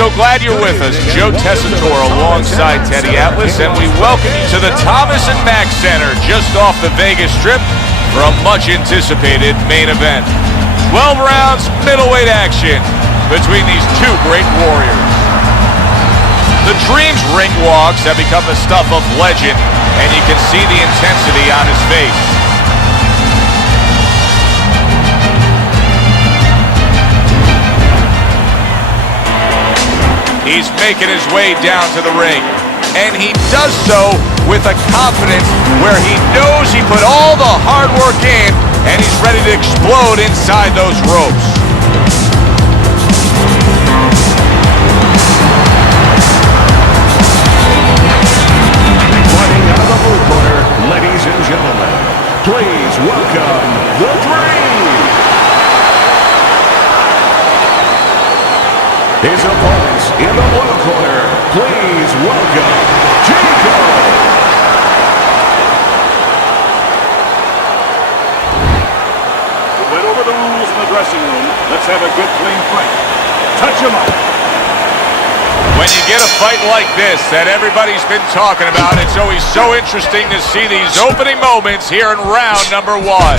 so glad you're with us. Joe Tessitore alongside Teddy Atlas, and we welcome you to the Thomas & Mack Center just off the Vegas Strip for a much-anticipated main event. 12 rounds, middleweight action between these two great warriors. The Dream's ring walks have become the stuff of legend, and you can see the intensity on his face. He's making his way down to the ring, and he does so with a confidence where he knows he put all the hard work in, and he's ready to explode inside those ropes. Fighting out of the blue corner, ladies and gentlemen, please welcome the Dream. His opponents in the blue corner, please welcome Chico. We went over the rules in the dressing room. Let's have a good, clean fight. Touch him up. When you get a fight like this that everybody's been talking about, it's always so interesting to see these opening moments here in round number one.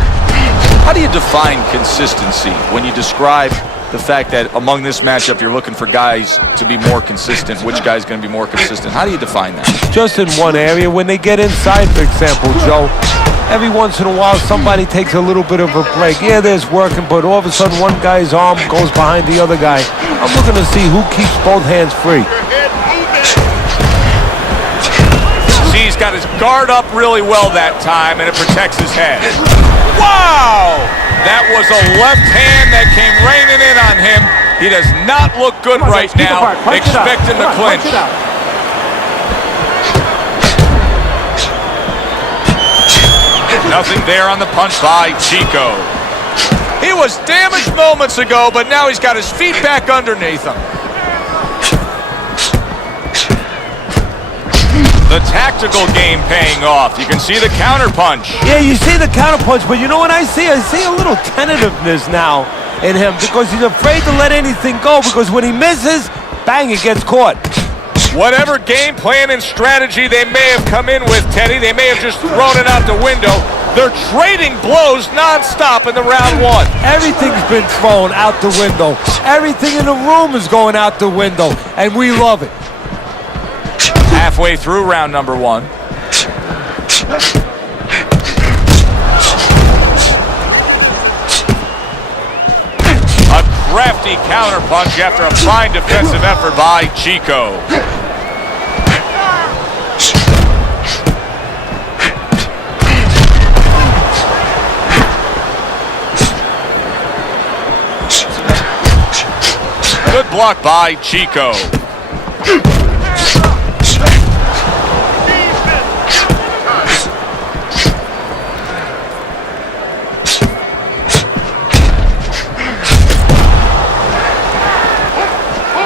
How do you define consistency when you describe the fact that among this matchup you're looking for guys to be more consistent? Which guy's going to be more consistent? How do you define that? Just in one area. When they get inside, for example, Joe, every once in a while somebody takes a little bit of a break. Yeah, there's working, but all of a sudden one guy's arm goes behind the other guy. I'm looking to see who keeps both hands free. See, he's got his guard up really well that time, and it protects his head. Wow! That was a left hand that came raining in on him. He does not look good right now. Expect him to clinch. Nothing there on the punch by Chico. He was damaged moments ago, but now he's got his feet back underneath him. The tactical game paying off. You can see the counter punch. Yeah, you see the counter punch, but you know what I see? I see a little tentativeness now in him because he's afraid to let anything go, because when he misses, bang, it gets caught. Whatever game plan and strategy they may have come in with, Teddy, they may have just thrown it out the window. They're trading blows nonstop in the round one. Everything's been thrown out the window. Everything in the room is going out the window, and we love it. Halfway through round number one. A crafty counter punch after a fine defensive effort by Chico. Good block by Chico.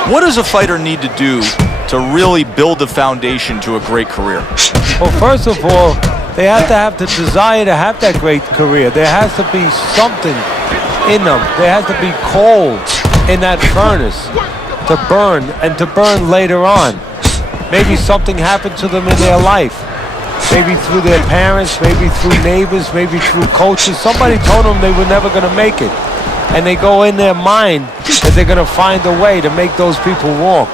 What does a fighter need to do to really build the foundation to a great career? Well, first of all, they have to have the desire to have that great career. There has to be something in them. There has to be coal in that furnace to burn, and to burn later on. Maybe something happened to them in their life. Maybe through their parents, maybe through neighbors, maybe through coaches. Somebody told them they were never going to make it. And they go in their mind that they're going to find a way to make those people walk.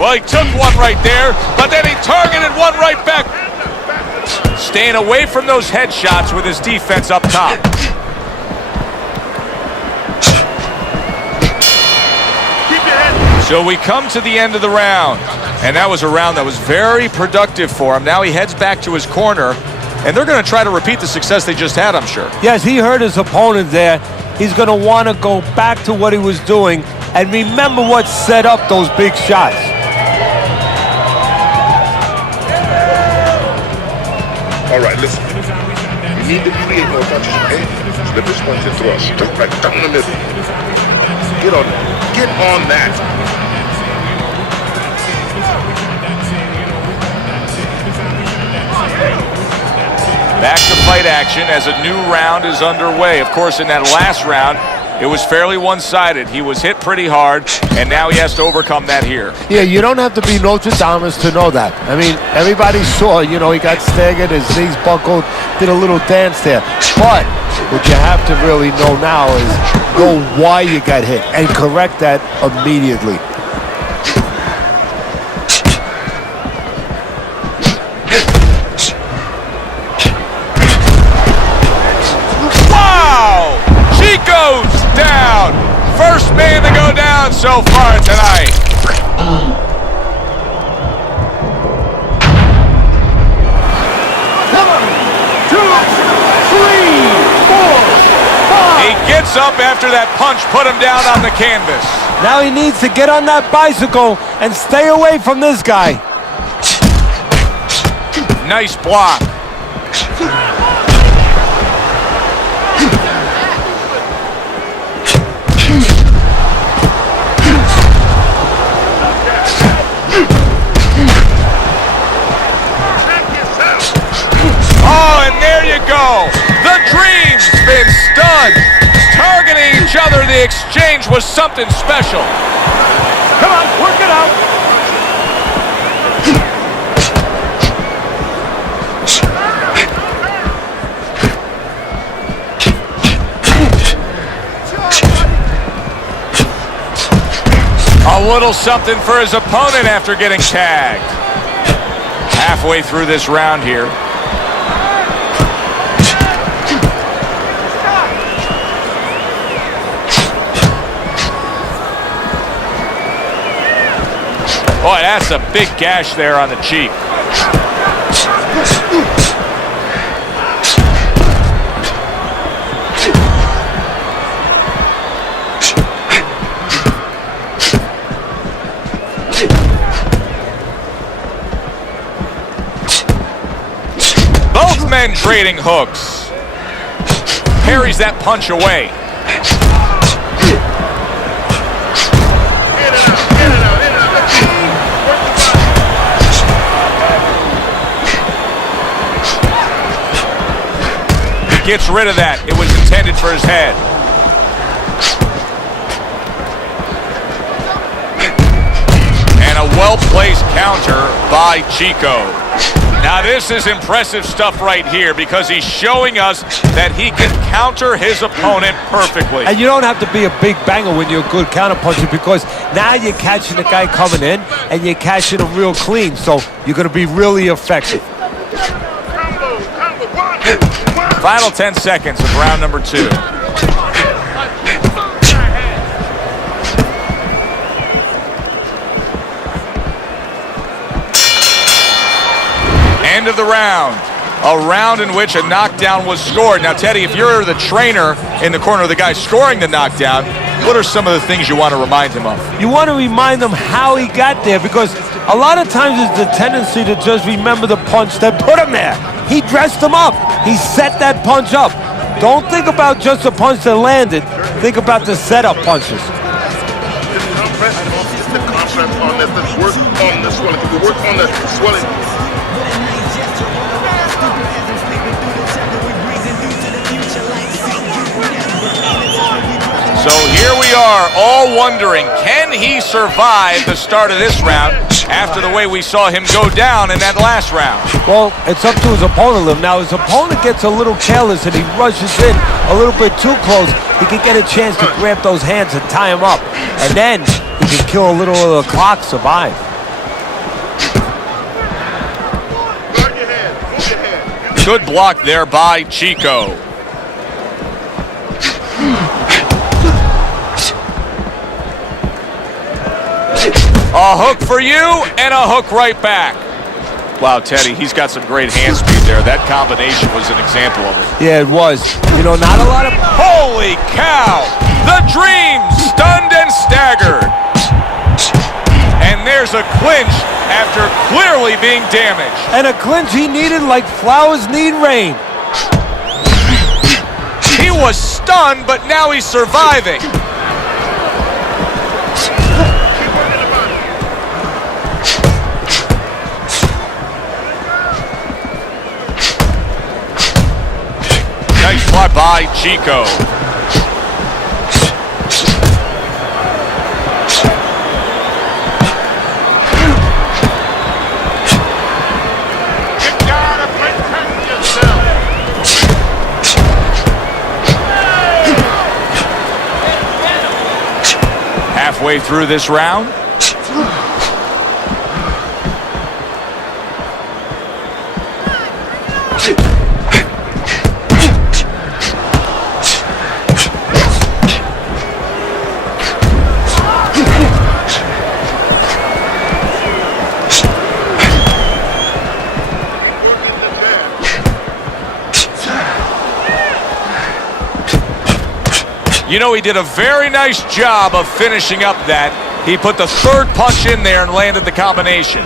Well, he took one right there, but then he targeted one right back. Staying away from those headshots with his defense up top. So we come to the end of the round, and that was a round that was very productive for him. Now he heads back to his corner, and they're going to try to repeat the success they just had, I'm sure. Yes, he hurt his opponent there. He's going to want to go back to what he was doing and remember what set up those big shots. All right, listen. You need to create more punches, okay? Slip this punch and thrust. Right down the middle. Get on that. Get on that. Back to fight action as a new round is underway. Of course, in that last round, it was fairly one-sided. He was hit pretty hard, and now he has to overcome that here. Yeah, you don't have to be Nostradamus to know that. I mean, everybody saw, he got staggered, his knees buckled, did a little dance there. But what you have to really know now is know why you got hit and correct that immediately. Goes down. First man to go down so far tonight. 2, 3, 4, 5. He gets up after that punch put him down on the canvas. Now he needs to get on that bicycle and stay away from this guy. Nice block. Oh, and there you go. The Dream's been stunned. Targeting each other, the exchange was something special. Come on, work it out. A little something for his opponent after getting tagged. Halfway through this round here. Boy, that's a big gash there on the cheek. Both men trading hooks. Parries that punch away. Gets rid of that. It was intended for his head. And a well-placed counter by Chico. Now this is impressive stuff right here because he's showing us that he can counter his opponent perfectly. And you don't have to be a big banger when you're a good counterpuncher because now you're catching the guy coming in and you're catching him real clean. So you're going to be really effective. Final 10 seconds of round number 2. End of the round. A round in which a knockdown was scored. Now, Teddy, if you're the trainer in the corner of the guy scoring the knockdown, what are some of the things you want to remind him of? You want to remind him how he got there because a lot of times it's the tendency to just remember the punch that put him there. He dressed him up. He set that punch up. Don't think about just the punch that landed. Think about the setup punches. Work on the swelling. Work on the swelling. So here we are, all wondering, can he survive the start of this round after the way we saw him go down in that last round? Well, it's up to his opponent. Now, his opponent gets a little careless and he rushes in a little bit too close. He can get a chance to grab those hands and tie him up. And then he can kill a little of the clock, survive. Good block there by Chico. A hook for you and a hook right back. Wow, Teddy, he's got some great hand speed there. That combination was an example of it. Yeah, it was. You know, not a lot of... Holy cow! The Dream stunned and staggered. And there's a clinch after clearly being damaged. And a clinch he needed like flowers need rain. He was stunned, but now he's surviving. applied by Chico. Halfway through this round. You know, he did a very nice job of finishing up that. He put the third punch in there and landed the combination.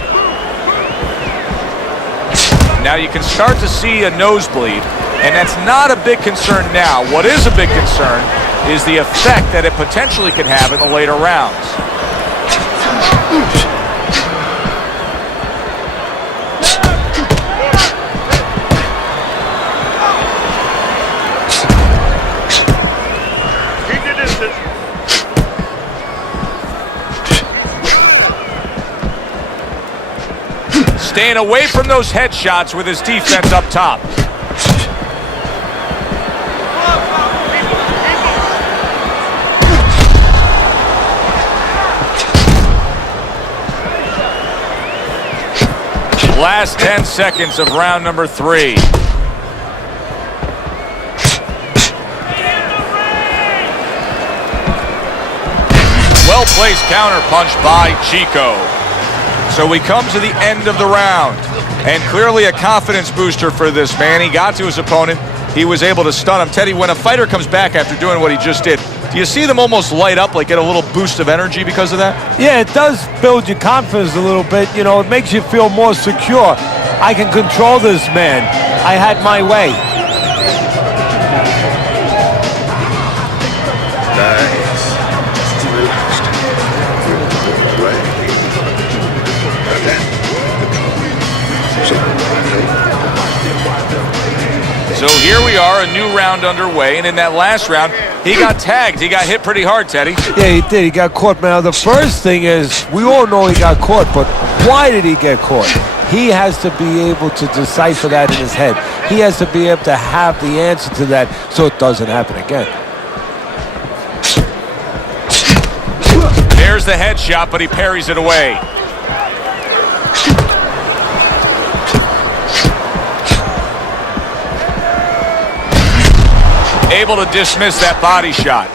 Now you can start to see a nosebleed, and that's not a big concern now. What is a big concern is the effect that it potentially can have in the later rounds. Staying away from those headshots with his defense up top. Last 10 seconds of round number 3. Well-placed counter punch by Chico. So we come to the end of the round, and clearly a confidence booster for this man. He got to his opponent. He was able to stun him. Teddy, when a fighter comes back after doing what he just did, do you see them almost light up, like get a little boost of energy because of that? Yeah, it does build your confidence a little bit. You know, it makes you feel more secure. I can control this man. I had my way. Nice. Right. So here we are, a new round underway, and in that last round, he got tagged. He got hit pretty hard, Teddy. Yeah, he did. He got caught. Now, the first thing is, we all know he got caught, but why did he get caught? He has to be able to decipher that in his head. He has to be able to have the answer to that so it doesn't happen again. There's the headshot, but he parries it away. Able to dismiss that body shot.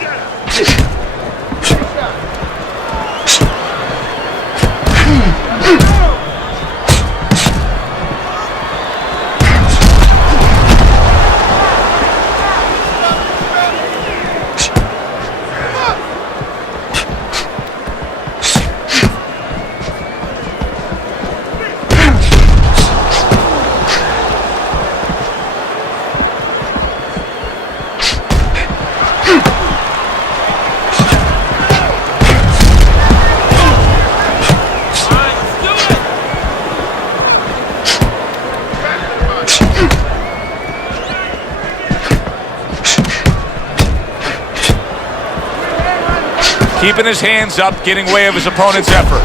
Keeping his hands up, getting way of his opponent's effort.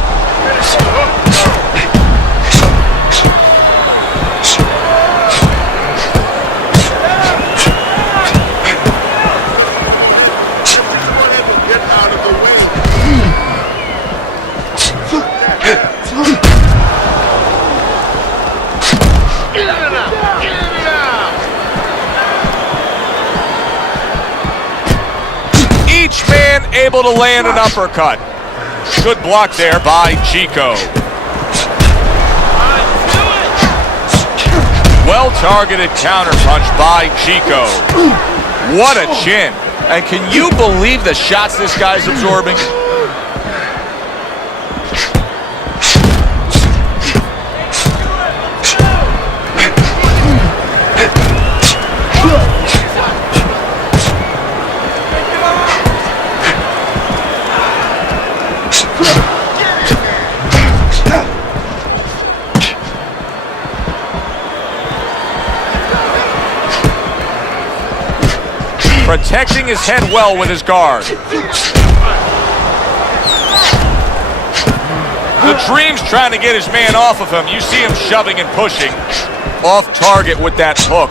Able to land an uppercut. Good block there by Chico. Well-targeted counterpunch by Chico. What a chin. And can you believe the shots this guy's absorbing? protecting his head well with his guard. The Dream's trying to get his man off of him. You see him shoving and pushing. Off target with that hook.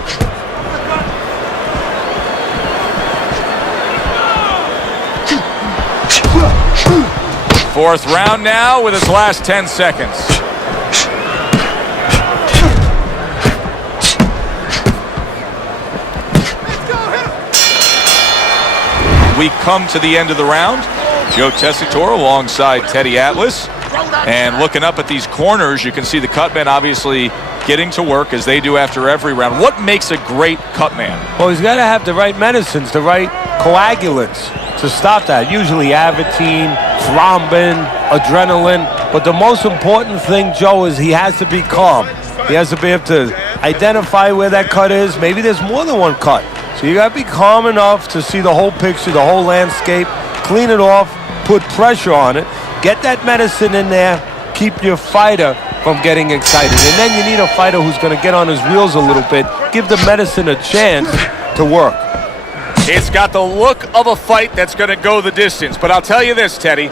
Fourth round now with his last 10 seconds. We come to the end of the round. Joe Tessitore alongside Teddy Atlas. And looking up at these corners, you can see the cut man obviously getting to work as they do after every round. What makes a great cut man? Well, he's got to have the right medicines, the right coagulants to stop that. Usually Avitine, thrombin, adrenaline. But the most important thing, Joe, is he has to be calm. He has to be able to identify where that cut is. Maybe there's more than one cut. So you got to be calm enough to see the whole picture, the whole landscape, clean it off, put pressure on it, get that medicine in there, keep your fighter from getting excited. And then you need a fighter who's going to get on his wheels a little bit, give the medicine a chance to work. It's got the look of a fight that's going to go the distance. But I'll tell you this, Teddy,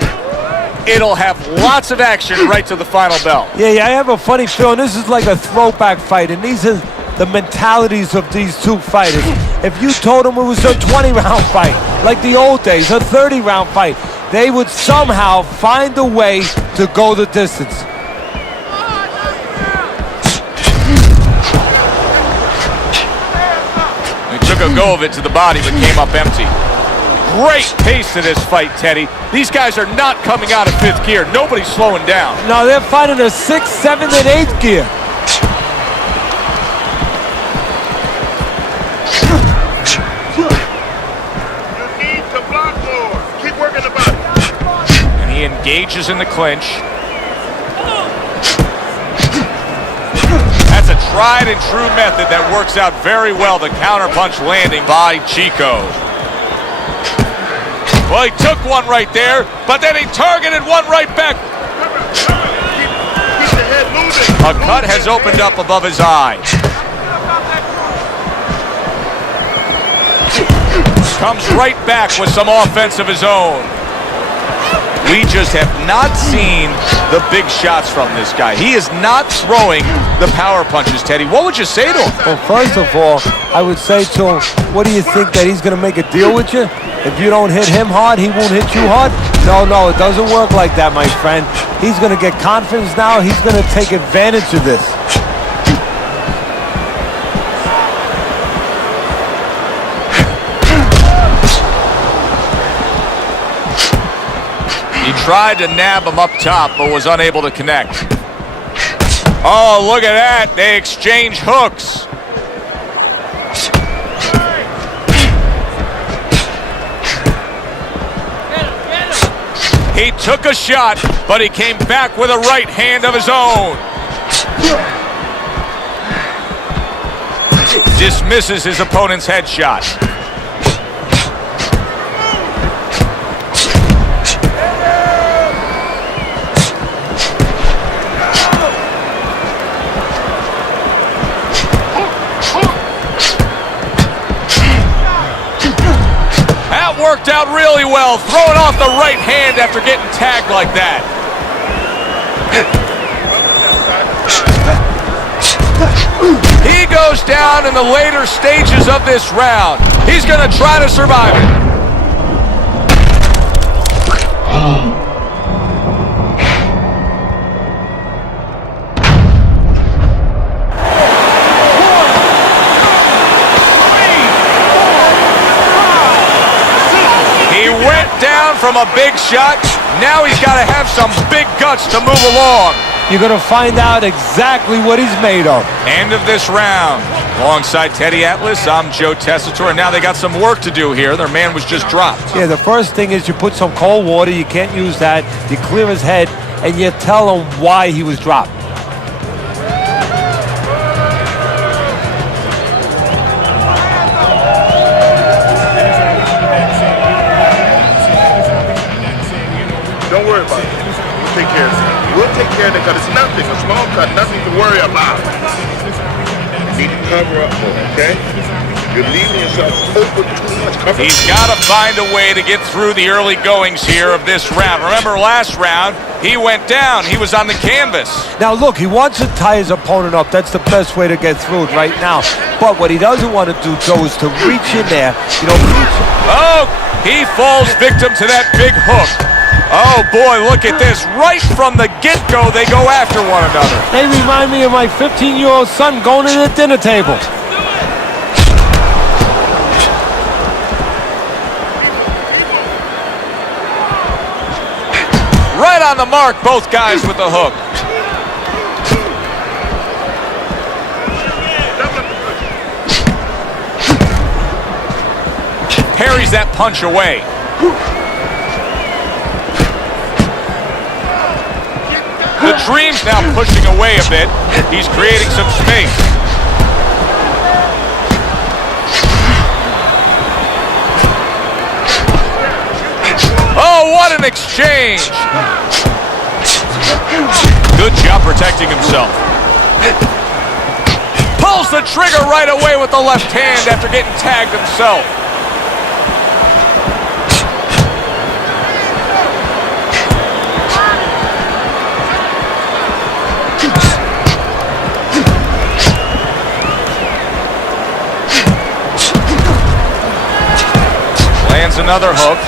it'll have lots of action right to the final bell. Yeah, I have a funny feeling this is like a throwback fight, and these are the mentalities of these two fighters. If you told them it was a 20-round fight, like the old days, a 30-round fight, they would somehow find a way to go the distance. He took a go of it to the body, but came up empty. Great pace to this fight, Teddy. These guys are not coming out of fifth gear. Nobody's slowing down. No, they're fighting a 6th, 7th, and 8th gear. Engages in the clinch. That's a tried and true method that works out very well. The counterpunch landing by Chico. Well, he took one right there, but then he targeted one right back. Keep the head moving. A cut has opened up above his eye. Comes right back with some offense of his own. We just have not seen the big shots from this guy. He is not throwing the power punches, Teddy. What would you say to him? Well, first of all, I would say to him, what do you think, that he's going to make a deal with you? If you don't hit him hard, he won't hit you hard? No, it doesn't work like that, my friend. He's going to get confidence now. He's going to take advantage of this. He tried to nab him up top, but was unable to connect. Oh, look at that. They exchange hooks. He took a shot, but he came back with a right hand of his own. Dismisses his opponent's headshot. Worked out really well, throwing off the right hand after getting tagged like that. He goes down in the later stages of this round. He's going to try to survive it. Down from a big shot. Now he's got to have some big guts to move along. You're going to find out exactly what he's made of. End of this round. Alongside Teddy Atlas, I'm Joe Tessitore. And now they got some work to do here. Their man was just dropped. Yeah, the first thing is you put some cold water. You can't use that. You clear his head, and you tell him why he was dropped. Don't worry about it. We'll take care of it. We'll take care of it because it's nothing. A small cut, nothing to worry about. You need to cover up more, okay? You're leaving yourself open too much. Cover. He's got to find a way to get through the early goings here of this round. Remember last round, he went down. He was on the canvas. Now look, he wants to tie his opponent up. That's the best way to get through it right now. But what he doesn't want to do, Joe, is to reach in there. You know, Oh, he falls victim to that big hook. Oh boy, look at this. Right from the get-go, they go after one another. they remind me of my 15-year-old son going to the dinner table. Right on the mark, both guys with the hook. Parries that punch away. The Dream's now pushing away a bit. He's creating some space. Oh, what an exchange! Good job protecting himself. Pulls the trigger right away with the left hand after getting tagged himself. Lands another hook.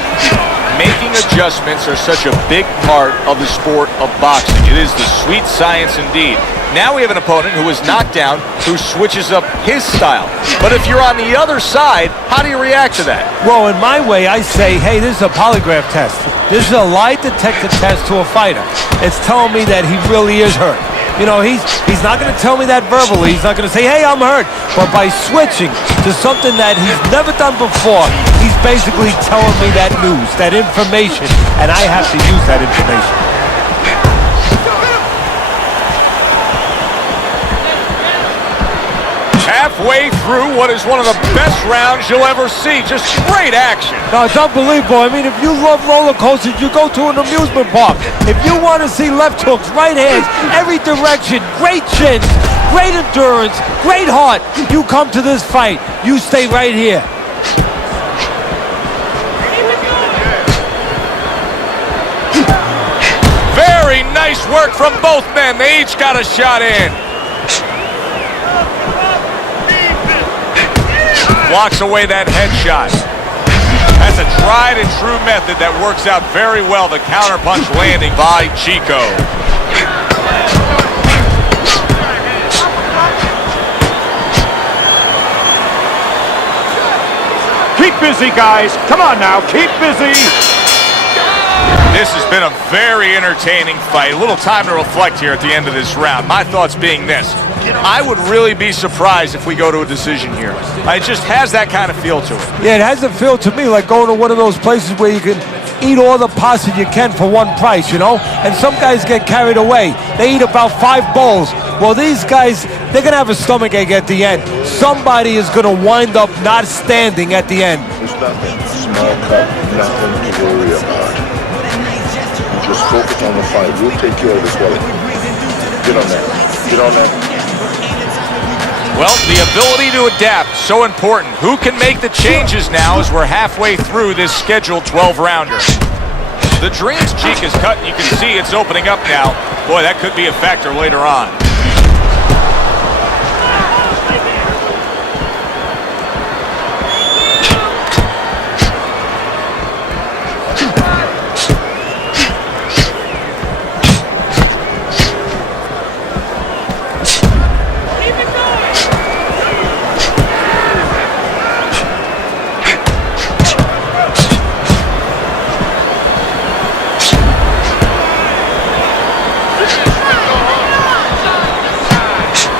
Making adjustments are such a big part of the sport of boxing. It is the sweet science indeed. Now we have an opponent who is knocked down, who switches up his style. But if you're on the other side, how do you react to that? Well, in my way, I say, hey, this is a polygraph test. This is a lie detector test to a fighter. It's telling me that he really is hurt. You know, he's not going to tell me that verbally. He's not going to say, hey, I'm hurt. But by switching to something that he's never done before, he's basically telling me that news, that information, and I have to use that information. Halfway through what is one of the best rounds you'll ever see. Just great action. No, it's unbelievable. I mean, if you love roller coasters, you go to an amusement park. If you want to see left hooks, right hands, every direction, great chins, great endurance, great heart, you come to this fight. You stay right here. Very nice work from both men. They each got a shot in. Blocks away that headshot. That's a tried and true method that works out very well. The counterpunch landing by Chico. Keep busy, guys. Come on now, keep busy. This has been a very entertaining fight. A little time to reflect here at the end of this round. My thoughts being this. I would really be surprised if we go to a decision here. It just has that kind of feel to it. Yeah, it has a feel to me like going to one of those places where you can eat all the pasta you can for one price, you know? And some guys get carried away. They eat about 5 bowls. Well, these guys, they're going to have a stomachache at the end. Somebody is going to wind up not standing at the end. It's nothing. Small cup, nothing to worry about. You just focus on the fight. We'll take care of this one. Get on that. Get on that. Well, the ability to adapt, so important. Who can make the changes now as we're halfway through this scheduled 12-rounder? The Dream's cheek is cut, and you can see it's opening up now. Boy, that could be a factor later on.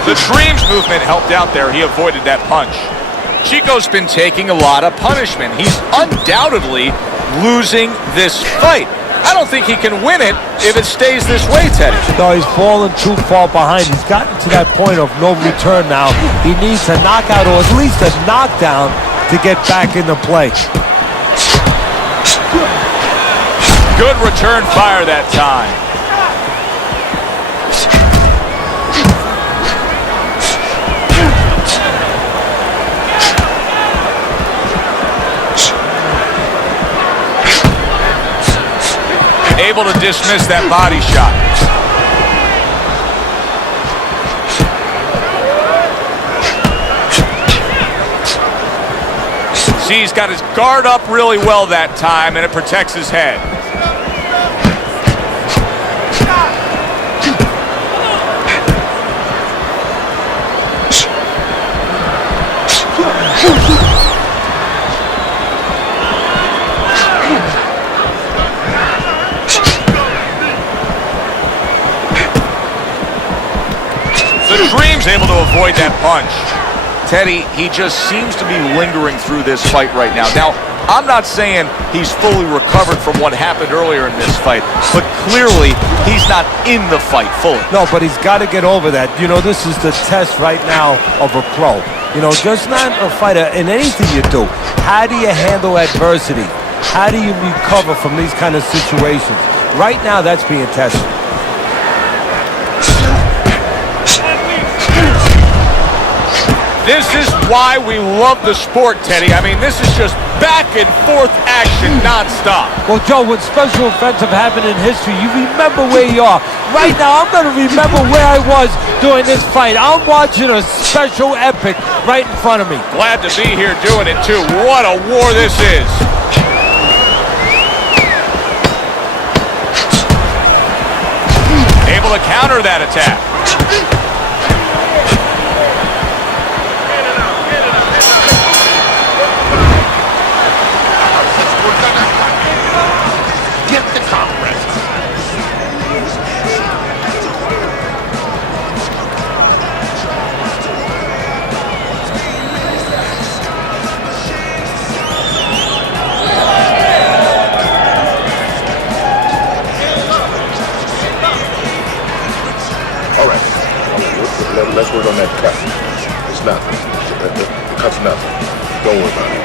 The Dream's movement helped out there. He avoided that punch. Chico's been taking a lot of punishment. He's undoubtedly losing this fight. I don't think he can win it if it stays this way, Teddy. No, he's fallen too far behind. He's gotten to that point of no return now. He needs a knockout or at least a knockdown to get back into play. Good return fire that time. Able to dismiss that body shot. See, he's got his guard up really well that time, and it protects his head. The Dream's able to avoid that punch. Teddy, he just seems to be lingering through this fight right now. Now, I'm not saying he's fully recovered from what happened earlier in this fight, but clearly he's not in the fight fully. No, but he's got to get over that. You know, this is the test right now of a pro. You know, just not a fighter in anything you do. How do you handle adversity? How do you recover from these kind of situations? Right now, that's being tested. This is why we love the sport, Teddy. I mean, this is just back and forth action nonstop. Well, Joe, when special events have happened in history, you remember where you are. Right now, I'm going to remember where I was during this fight. I'm watching a special epic right in front of me. Glad to be here doing it, too. What a war this is. Able to counter that attack. Let's work on that cut. It's nothing. The cut's nothing. Don't worry about it.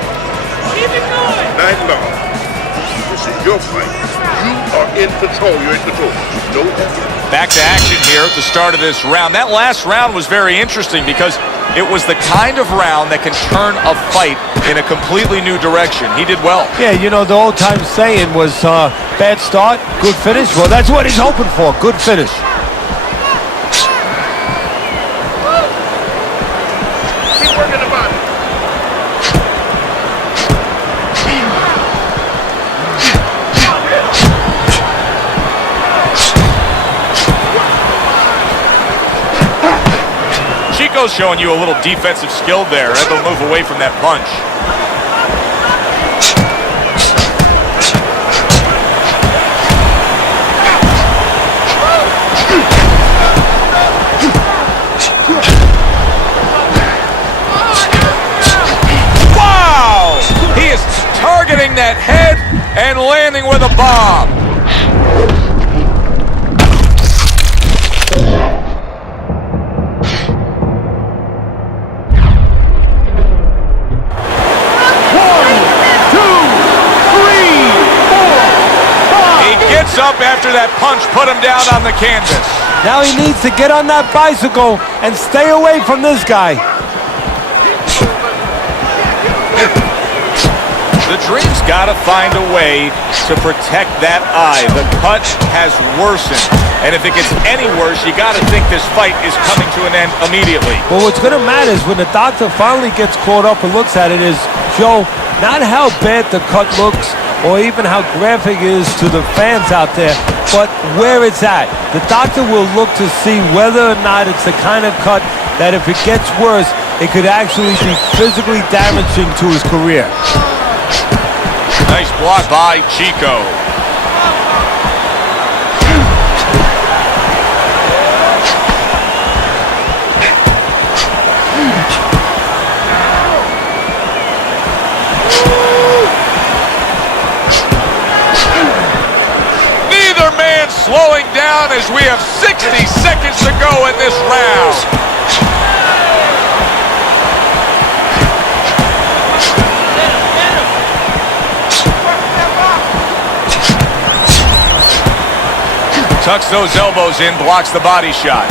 Keep it going. Night long. This is your fight. You are in control. You're in control. You know that? Back to action here at the start of this round. That last round was very interesting because it was the kind of round that can turn a fight in a completely new direction. He did well. Yeah, you know, the old-time saying was bad start, good finish. Well, that's what he's hoping for, good finish. Chico's showing you a little defensive skill there. Able to move away from that punch. Wow! He is targeting that head and landing with a bomb. Up after that punch put him down on the canvas. Now he needs to get on that bicycle and stay away from this guy. The Dream's got to find a way to protect that eye. The cut has worsened, and if it gets any worse, you got to think this fight is coming to an end immediately. Well, what's going to matter is when the doctor finally gets caught up and looks at it is, Joe, not how bad the cut looks or even how graphic it is to the fans out there, but where it's at. The doctor will look to see whether or not it's the kind of cut that if it gets worse, it could actually be physically damaging to his career. Nice block by Chico. Slowing down as we have 60 seconds to go in this round. Tucks those elbows in, blocks the body shot.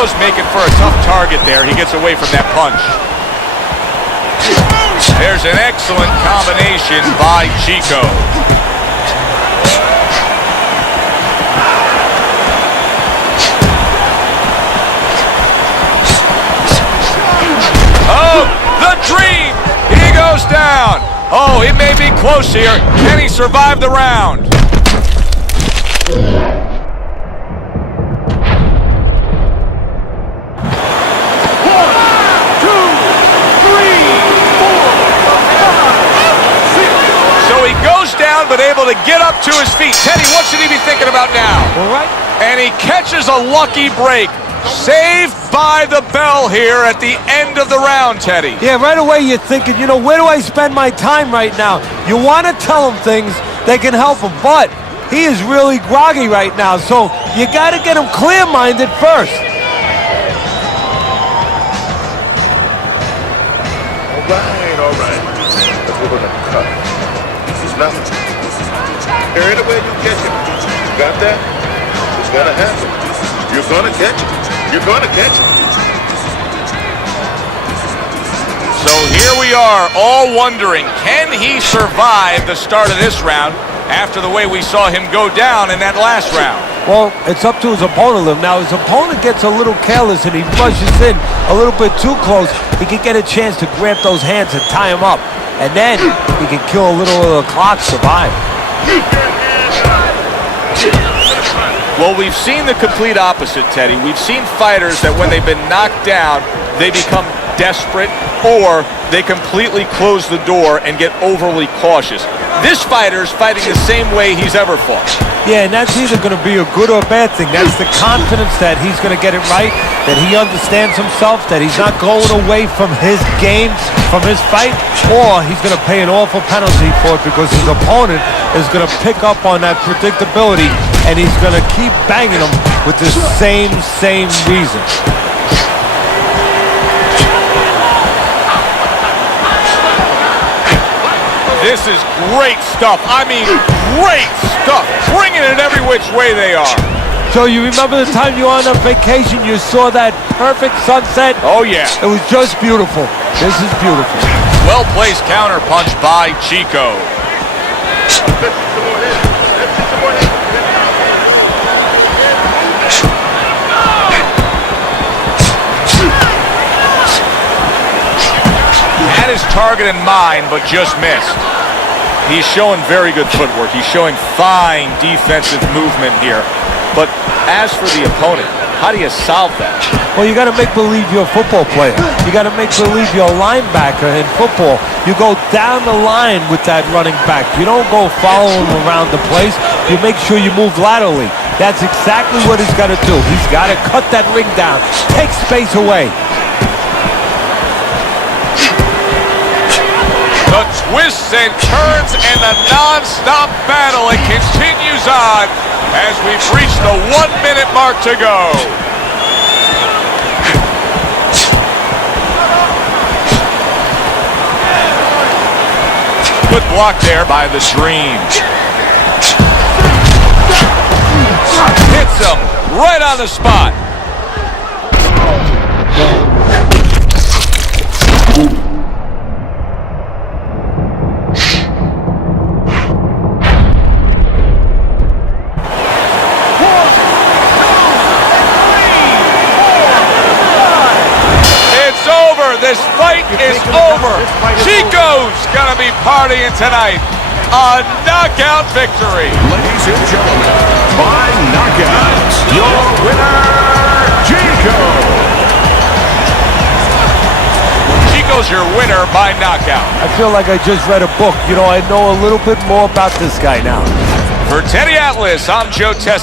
Chico's making for a tough target there. He gets away from that punch. There's an excellent combination by Chico. Oh, the dream! He goes down. Oh, it may be close here. Can he survive the round? But able to get up to his feet. Teddy, what should he be thinking about now? All right. And he catches a lucky break. Saved by the bell here at the end of the round, Teddy. Yeah, right away you're thinking, you know, where do I spend my time right now? You want to tell him things that can help him, but he is really groggy right now, so you got to get him clear-minded first. All right. Let's go to the cut. This is nothing. Carry it away, you catch it. You got that? It's gonna happen. You're gonna catch it. You're gonna catch it. So here we are, all wondering, can he survive the start of this round after the way we saw him go down in that last round? Well, it's up to his opponent. Now, his opponent gets a little careless and he rushes in a little bit too close. He can get a chance to grab those hands and tie him up. And then he can kill a little of the clock, survive. Well, we've seen the complete opposite, Teddy. We've seen fighters that when they've been knocked down, they become desperate or they completely close the door and get overly cautious. This fighter's fighting the same way he's ever fought. Yeah, and that's either going to be a good or a bad thing. That's the confidence that he's going to get it right, that he understands himself, that he's not going away from his game, from his fight, or he's going to pay an awful penalty for it because his opponent is going to pick up on that predictability and he's going to keep banging him with the same reason. This is great stuff. I mean, great stuff. Bringing it every which way they are. So you remember the time you were on a vacation, you saw that perfect sunset? Oh, yeah. It was just beautiful. This is beautiful. Well-placed counter punch by Chico. Had his target in mind, but just missed. He's showing very good footwork. He's showing fine defensive movement here. But as for the opponent, how do you solve that? Well, you got to make believe you're a football player. You got to make believe you're a linebacker in football. You go down the line with that running back. You don't go following him around the place. You make sure you move laterally. That's exactly what he's got to do. He's got to cut that ring down, take space away. The twists and turns and the non-stop battle, it continues on as we've reached the 1 minute mark to go. Good block there by the Dream. Hits him right on the spot. This fight is over. Chico's gonna be partying tonight. A knockout victory. Ladies and gentlemen, by knockout, your winner, Chico. Chico's your winner by knockout. I feel like I just read a book. You know, I know a little bit more about this guy now. For Teddy Atlas, I'm Joe Tess.